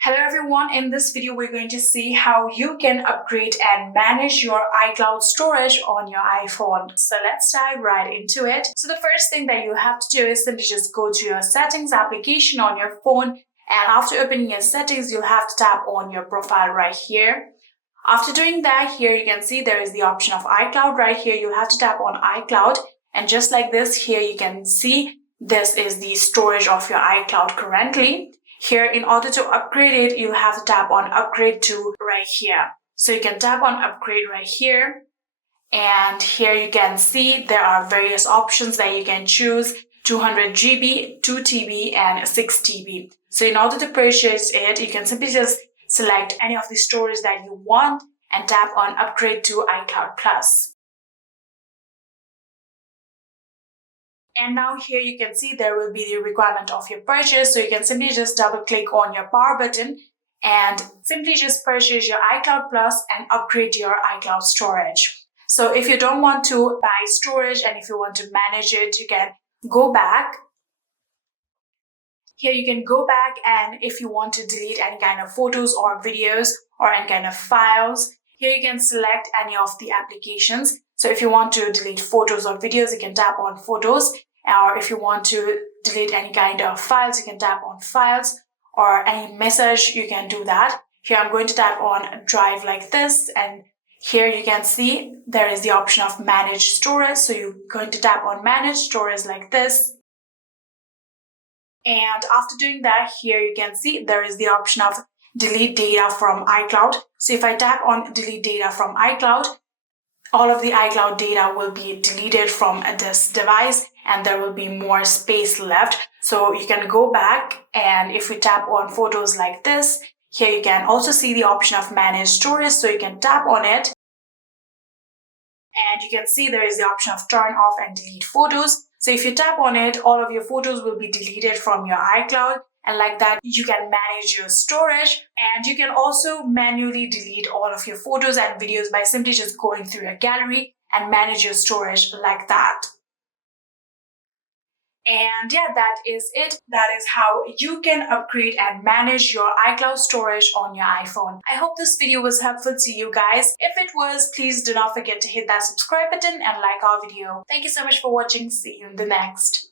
Hello everyone, in this video we're going to see how you can upgrade and manage your iCloud storage on your iPhone. So let's dive right into it. So the first thing that you have to do is simply just go to your settings application on your phone, and after opening your settings you'll have to tap on your profile right here. After doing that, here you can see there is the option of iCloud right here. You have to tap on iCloud, and just like this, here you can see this is the storage of your iCloud currently. Here, in order to upgrade it, you have to tap on upgrade to right here. So you can tap on upgrade right here, and here you can see there are various options that you can choose: 200 GB, 2 TB and 6 TB. So in order to purchase it, you can simply just select any of the storage that you want and tap on upgrade to iCloud Plus. And now here you can see there will be the requirement of your purchase. So you can simply just double click on your power button and simply just purchase your iCloud Plus and upgrade your iCloud storage. So if you don't want to buy storage and if you want to manage it, you can go back. Here you can go back, and if you want to delete any kind of photos or videos or any kind of files, here you can select any of the applications. So if you want to delete photos or videos, you can tap on photos. Or if you want to delete any kind of files, you can tap on files, or any message, you can do that. Here I'm going to tap on drive like this, and here you can see there is the option of manage storage. So you're going to tap on manage storage like this. And after doing that, here you can see there is the option of delete data from iCloud. So if I tap on delete data from iCloud, all of the iCloud data will be deleted from this device and there will be more space left. So you can go back, and if we tap on photos like this, here you can also see the option of manage storage. So you can tap on it and you can see there is the option of turn off and delete photos. So if you tap on it, all of your photos will be deleted from your iCloud, and like that you can manage your storage. And you can also manually delete all of your photos and videos by simply just going through your gallery and manage your storage like that. And yeah, that is it. That is how you can upgrade and manage your iCloud storage on your iPhone. I hope this video was helpful to you guys. If it was, please do not forget to hit that subscribe button and like our video. Thank you so much for watching. See you in the next.